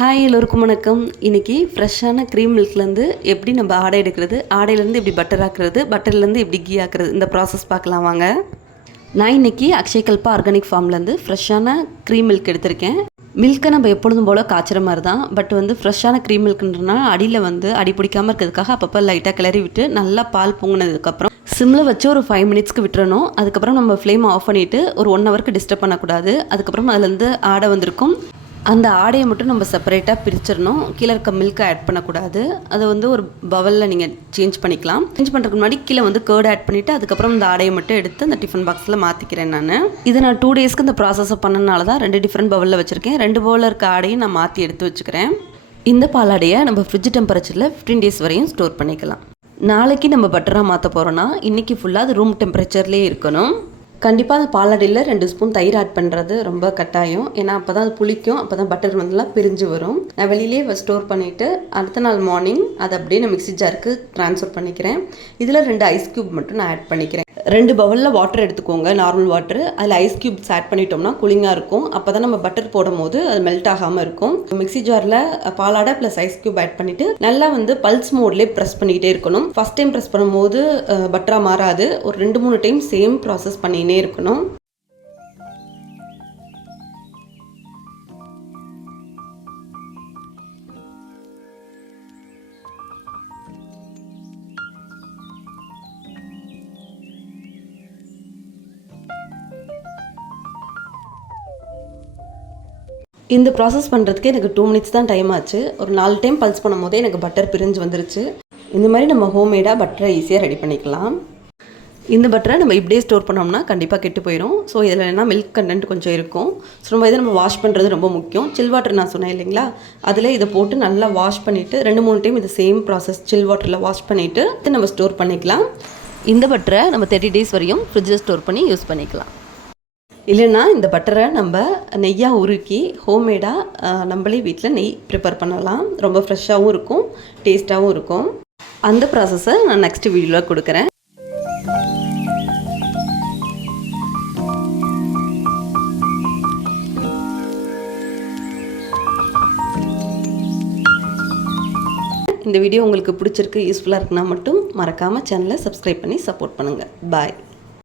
Hi எல்லோருக்கும் வணக்கம். இன்றைக்கி ஃப்ரெஷ்ஷான க்ரீம் மில்க்லேருந்து எப்படி நம்ம ஆடை எடுக்கிறது, ஆடையிலேருந்து எப்படி பட்டர் ஆக்குறது, பட்டர்லேருந்து எப்படி கீ ஆக்குறது, இந்த ப்ராசஸ் பார்க்கலாம் வாங்க. நான் இன்றைக்கி அக்ஷயகல்பா ஆர்கானிக் ஃபார்ம்லேருந்து ஃப்ரெஷ்ஷான க்ரீம் மில்க் எடுத்திருக்கேன். மில்க்கை நம்ம எப்பொழுதும் போல் காய்ச்சிற மாதிரி தான், பட் ஃப்ரெஷ்ஷான க்ரீம் மில்க்குன்றனா அடியில் அடி பிடிக்காமல் இருக்கிறதுக்காக அப்பப்போ லைட்டாக கிளறி விட்டு நல்லா பால் பொங்கினதுக்கப்புறம் சிம்மில் வச்சு ஒரு 5 மினிட்ஸ்க்கு விட்டுறணும். அதுக்கப்புறம் நம்ம ஃப்ளேம் ஆஃப் பண்ணிவிட்டு ஒரு 1 ஹவருக்கு டிஸ்டர்ப் பண்ணக்கூடாது. அதுக்கப்புறம் அதுலேருந்து ஆடை வந்திருக்கும். அந்த ஆடையை மட்டும் நம்ம செப்பரேட்டாக பிரிச்சிடணும். கீழே இருக்க மில்க்கை ஆட் பண்ணக்கூடாது. அதை ஒரு பவலில் நீங்கள் சேஞ்ச் பண்ணிக்கலாம். சேஞ்ச் பண்ணுறதுக்கு முன்னாடி கீழே கேர்டு ஆட் பண்ணிவிட்டு அதுக்கப்புறம் இந்த ஆடையை மட்டும் எடுத்து அந்த டிஃபன் பாக்ஸில் மாற்றிக்கிறேன். நான் 2 டேஸ்க்கு இந்த ப்ராசஸை பண்ணனால தான் 2 டிஃப்ரெண்ட் பவலில் வச்சுருக்கேன். 2 பவலில் இருக்க ஆடையை நான் மாற்றி எடுத்து வச்சுக்கிறேன். இந்த பாலாடையை நம்ம ஃப்ரிட்ஜ் டெம்பரேச்சரில் 15 டேஸ் வரையும் ஸ்டோர் பண்ணிக்கலாம். நாளைக்கு நம்ம பட்டராக மாற்ற போகிறோன்னா இன்றைக்கி ஃபுல்லாக அது ரூம் டெம்பரேச்சர்லேயே இருக்கணும். கண்டிப்பாக அந்த பாலாடையில் 2 ஸ்பூன் தயிர் ஆட் பண்ணுறது ரொம்ப கட்டாயம். ஏன்னா அப்போ தான் அது புளிக்கும், அப்போ தான் பட்டர் பிரிஞ்சு வரும். நான் வெளியிலே ஸ்டோர் பண்ணிவிட்டு அடுத்த நாள் மார்னிங் அதை அப்படியே நான் மிக்ஸி ஜாருக்கு ட்ரான்ஸ்ஃபர் பண்ணிக்கிறேன். இதில் 2 ஐஸ் க்யூப் மட்டும் நான் ஆட் பண்ணிக்கிறேன். 2 பவுலில் வாட்டர் எடுத்துக்கோங்க, நார்மல் வாட்டர். அதில் ஐஸ் க்யூப்ஸ் ஆட் பண்ணிட்டோம்னா கூலிங்காக இருக்கும். அப்போ தான் நம்ம பட்டர் போடும் போது அது மெல்ட் ஆகாமல் இருக்கும். மிக்ஸி ஜாரில் பாலாடை ப்ளஸ் ஐஸ் க்யூப் ஆட் பண்ணிவிட்டு நல்லா பல்ஸ் மோட்லேயே ப்ரெஸ் பண்ணிக்கிட்டே இருக்கணும். ஃபஸ்ட் டைம் ப்ரெஸ் பண்ணும்போது பட்டராக மாறாது. ஒரு 2-3 டைம் சேம் ப்ராசஸ் பண்ணினே இருக்கணும். இந்த ப்ராசஸ் பண்ணுறதுக்கு எனக்கு 2 மினிட்ஸ் தான் டைம் ஆச்சு. ஒரு 4 டைம் பல்ஸ் பண்ணும் போதே எனக்கு பட்டர் பிரிஞ்சு வந்துருச்சு. இந்த மாதிரி நம்ம ஹோம்மேடாக பட்டரை ஈஸியாக ரெடி பண்ணிக்கலாம். இந்த பட்டரை நம்ம இப்படியே ஸ்டோர் பண்ணோம்னா கண்டிப்பாக கெட்டு போயிடும். ஸோ இதில் என்ன மில்க் கண்டென்ட் கொஞ்சம் இருக்கும். ஸோ நம்ம வாஷ் பண்ணுறது ரொம்ப முக்கியம். சில் வாட்டர் நான் சொன்னேன் இல்லைங்களா, அதில் இதை போட்டு நல்லா வாஷ் பண்ணிவிட்டு 2-3 டைம் இது சேம் ப்ராசஸ் சில் வாட்டரில் வாஷ் பண்ணிவிட்டு நம்ம ஸ்டோர் பண்ணிக்கலாம். இந்த பட்டரை நம்ம 30 டேஸ் வரையும் ஃப்ரிட்ஜில் ஸ்டோர் பண்ணி யூஸ் பண்ணிக்கலாம். இல்லைன்னா இந்த பட்டரை நம்ம நெய்யாக உருக்கி ஹோம்மேடாக நம்மளே வீட்டில் நெய் ப்ரிப்பேர் பண்ணலாம். ரொம்ப ஃப்ரெஷ்ஷாகவும் இருக்கும், டேஸ்ட்டாகவும் இருக்கும். அந்த ப்ராசஸை நான் நெக்ஸ்ட் வீடியோவில் கொடுக்குறேன். இந்த வீடியோ உங்களுக்கு பிடிச்சிருக்கு, யூஸ்ஃபுல்லாக இருக்குன்னா மட்டும் மறக்காமல் சேனலை சப்ஸ்கிரைப் பண்ணி சப்போர்ட் பண்ணுங்கள். பாய்.